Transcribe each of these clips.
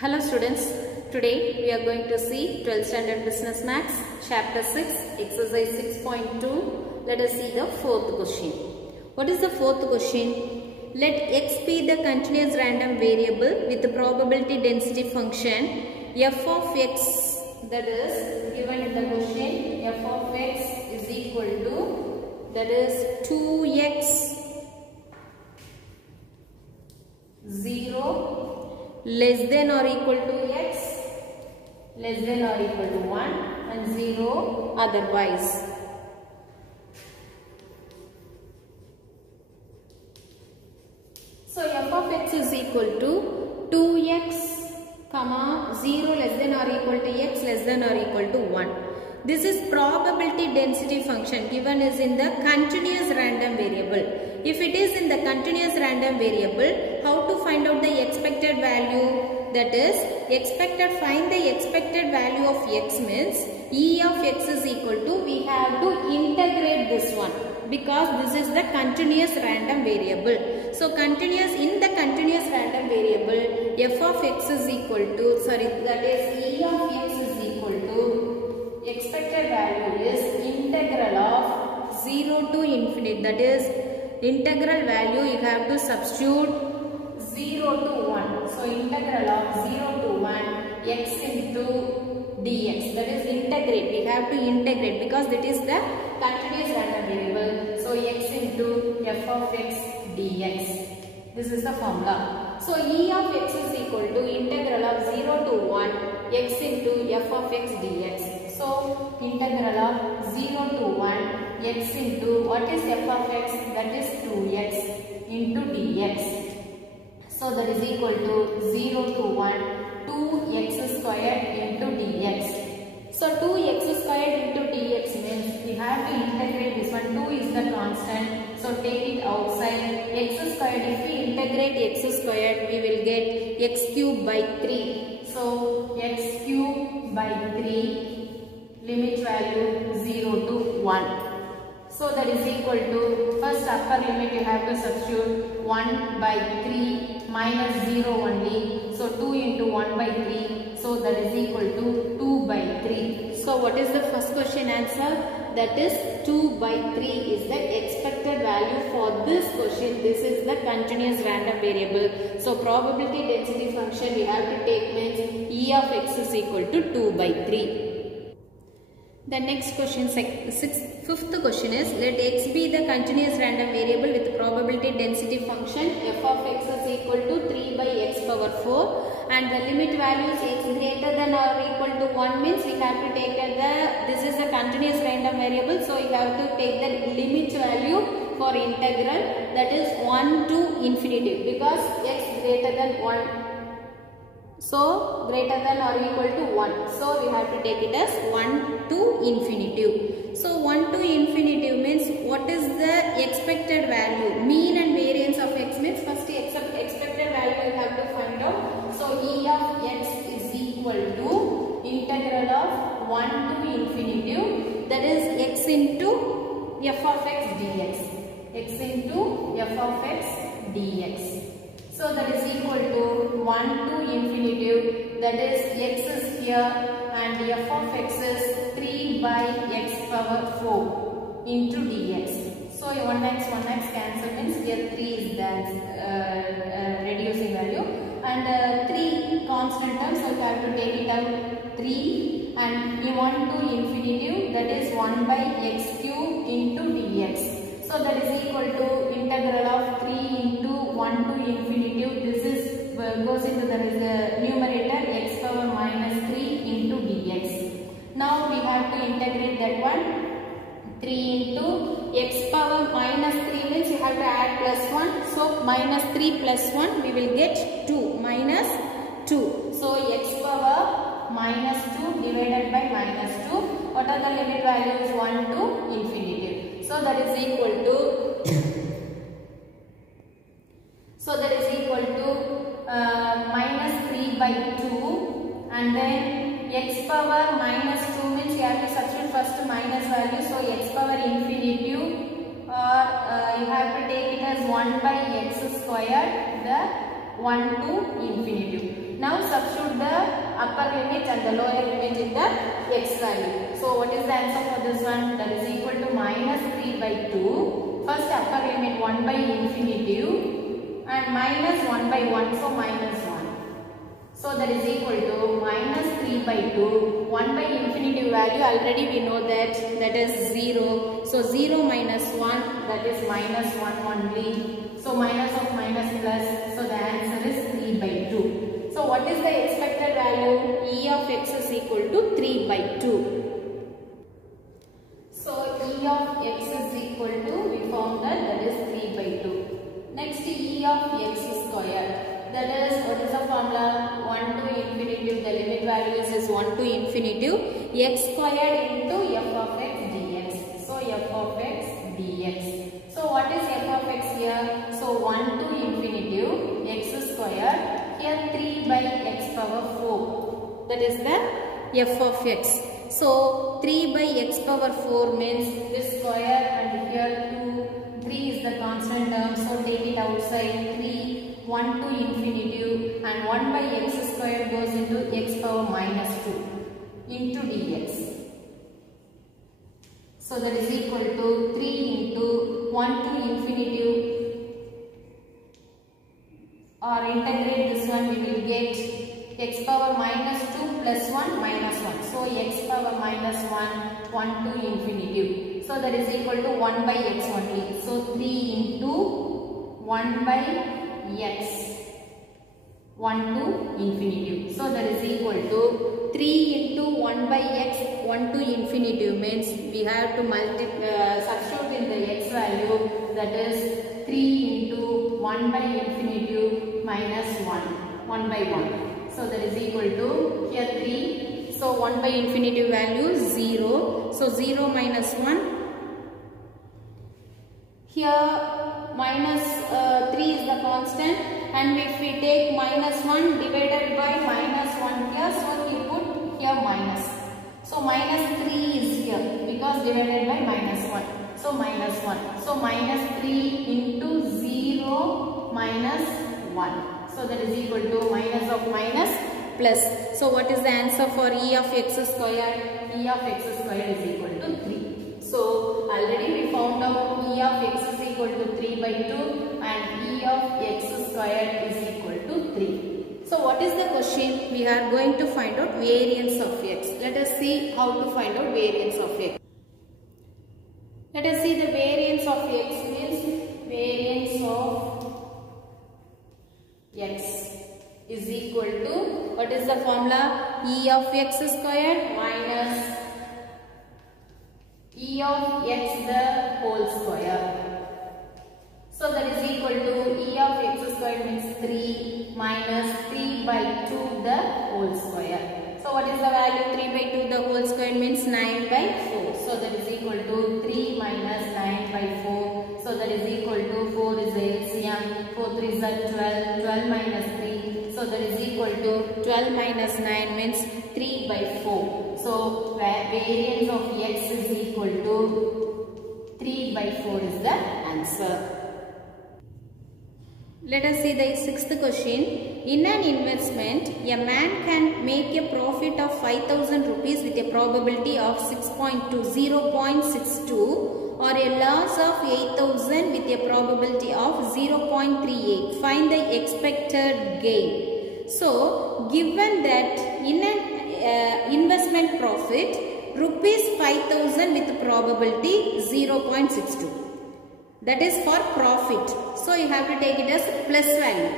Hello students, today we are going to see 12th standard business maths chapter 6 exercise 6.2. Let us see the fourth question. What is the fourth question? Let x be the continuous random variable with the probability density function f of x, that is given in the question, f of x is equal to, that is 2x 0 less than or equal to x, less than or equal to 1 and 0 otherwise. So f of x is equal to 2x comma 0 less than or equal to x less than or equal to 1. This is probability density function given is in the continuous random variable. If it is in the continuous random variable, how to find out the expected value? That is, find the expected value of x means e of x is equal to, we have to integrate this one because this is the continuous random variable. So, in the continuous random variable, f of x is equal to, that is e of x is equal to, expected value is integral of 0 to infinite, that is integral value you have to substitute 0 to 1. So, integral of 0 to 1 x into dx, that is integrate, we have to integrate because that is the continuous random variable. So, x into f of x dx, this is the formula. So, e of x is equal to integral of 0 to 1 x into f of x dx. So, integral of 0 to 1 x into, what is f of x? That is 2x into dx. So, that is equal to 0 to 1 2x squared into dx. So, 2x squared into dx means we have to integrate this one. 2 is the constant. So, take it outside. X squared, if we integrate x squared, we will get x cube by 3. So, x cube by 3, limit value 0 to 1. So, that is equal to, first upper limit you have to substitute 1 by 3 minus 0 only. So, 2 into 1 by 3. So, that is equal to 2 by 3. So, what is the first question answer? That is 2 by 3 is the expected value for this question. This is the continuous random variable. So, probability density function we have to take means e of x is equal to 2 by 3. The next question, fifth question is, let x be the continuous random variable with probability density function f of x is equal to 3 by x power 4 and the limit value is x greater than or equal to 1 means we have to take this is a continuous random variable, so you have to take the limit value for integral, that is 1 to infinity because x greater than 1. So, greater than or equal to 1. So, we have to take it as 1 to infinitive. So, 1 to infinitive means what is the expected value? Mean and variance of x means first expected value you have to find out. So, e of x is equal to integral of 1 to infinitive, that is x into f of x dx. X into f of x dx. So, that is equal to 1 to infinitive, that is x is here and f of x is 3 by x power 4 into dx. So, 1x cancel means here 3 is the reducing value and 3 constant terms, so you have to take it out 3 and we want to infinitive, that is 1 by x cube into dx. So, that is equal to integral of 3 into 1 to infinitive, this is goes into the numerator x power minus 3 into dx. Now, we have to integrate that one, 3 into x power minus 3 means you have to add plus 1. So, minus 3 plus 1 we will get 2 minus 2. So, x power minus 2 divided by minus 2. What are the limit values? 1 to infinitive. So, that is equal to minus 3 by 2 and then x power minus 2 means you have to substitute first minus value. So, x power infinitive or you have to take it as 1 by x squared, the 1 to infinitive. Now substitute the upper limit and the lower limit in the x value. So what is the answer for this one? That is equal to minus 3 by 2. First upper limit 1 by infinitive and minus 1 by 1, so minus 1. So that is equal to minus 3 by 2. 1 by infinitive value already we know that is 0. So 0 minus 1, that is minus 1 only. So minus of minus plus. So the answer is 3 by 2. So what is the expected value? E of x is equal to 3 by 2. So E of x is equal to, we found that is 3 by 2. Next E of x square. That is, what is the formula? 1 to infinitive, the limit values is 1 to infinitive, x squared into f of x dx. So f of x dx. So what is f of x here? So 1 to infinitive, x squared, here 3 by x power 4. That is the f of x. So 3 by x power 4 means this square and here 2, 3 is the constant term, so take it outside, 3. 1 to infinitive and 1 by x squared goes into x power minus 2 into dx. So that is equal to 3 into 1 to infinitive, or integrate this one, we will get x power minus 2 plus 1 minus 1. So x power minus 1, 1 to infinitive. So that is equal to 1 by x only. So 3 into 1 by x, 1 to infinitive. So that is equal to 3 into 1 by x, 1 to infinitive means we have to substitute in the x value, that is 3 into 1 by infinitive minus 1, 1 by 1. So that is equal to here 3. So 1 by infinitive value 0. So 0 minus 1. Here minus 3 is the constant, and if we take minus 1 divided by minus 1 here, so we put here minus. So minus 3 is here because divided by minus 1. So minus 1. So minus 3 into 0 minus 1. So that is equal to minus of minus plus. So what is the answer for E of x square? E of x square is equal to 3. So already we found out E of x is equal to 3 by 2 and E of x square is equal to 3. So what is the question? We are going to find out variance of x. Let us see how to find out variance of x. Let us see the variance of x means variance of x is equal to, what is the formula? E of x square minus E of x the whole square. So that is equal to E of x square means 3 minus 3 by 2 the whole square. So what is the value? 3 by 2 the whole square means 9 by 4. So that is equal to 3 minus 9 by 4. So that is equal to 4 is the LCM. 4 3 is 12. 12 minus 3. So that is equal to 12 minus 9 means 3 by 4. So variance of x is equal to 3 by 4 is the answer. Let us see the sixth question. In an investment, a man can make a profit of 5,000 rupees with a probability of 6.2, 0.62 or a loss of 8,000 with a probability of 0.38. Find the expected gain. So, given that in an investment profit, rupees 5,000 with probability 0.62. That is for profit. So you have to take it as plus value.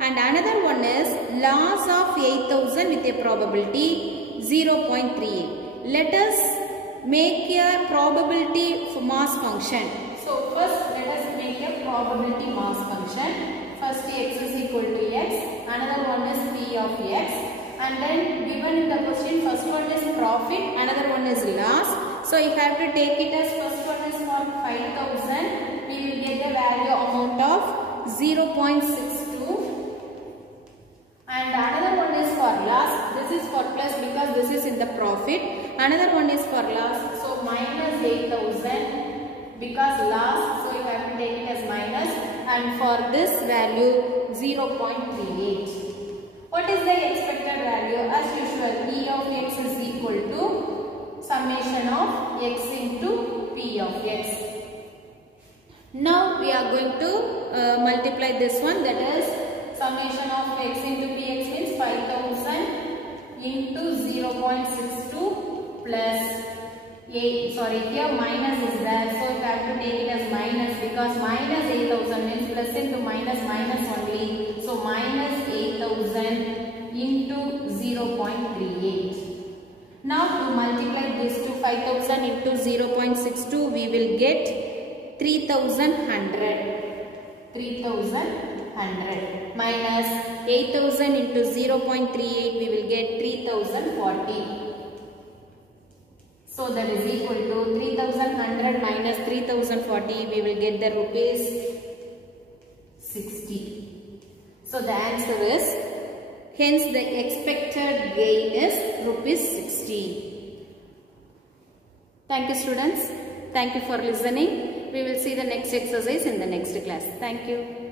And another one is loss of 8,000 with a probability 0.38. Let us make a probability for mass function. So first let us make a probability mass function. First x is equal to x. Another one is p of x. And then given in the question, first one is profit, another one is loss. So you have to take it as first one is for 5,000. We will get a value amount of 0.62 and another one is for loss. This is for plus because this is in the profit. Another one is for loss. So minus 8,000 because loss. So you have to take it as minus, and for this value 0.38. What is the expected value? As usual, E of x is equal to summation of x into P of x. Now we are going to multiply this one, that is summation of x into Px means 5000 into 0.62 plus 8, sorry, here minus is there, so you have to take it as minus because minus 8000 means plus into minus only, so minus 8000 into 0.38. Now to multiply this to 5000 into 0.62, we will get 3100 minus 8000 into 0.38, we will get 3040. So that is equal to 3100 minus 3040, we will get the rupees 60. So the answer is, hence the expected gain is rupees 60. Thank you students. Thank you for listening. We will see the next exercise in the next class. Thank you.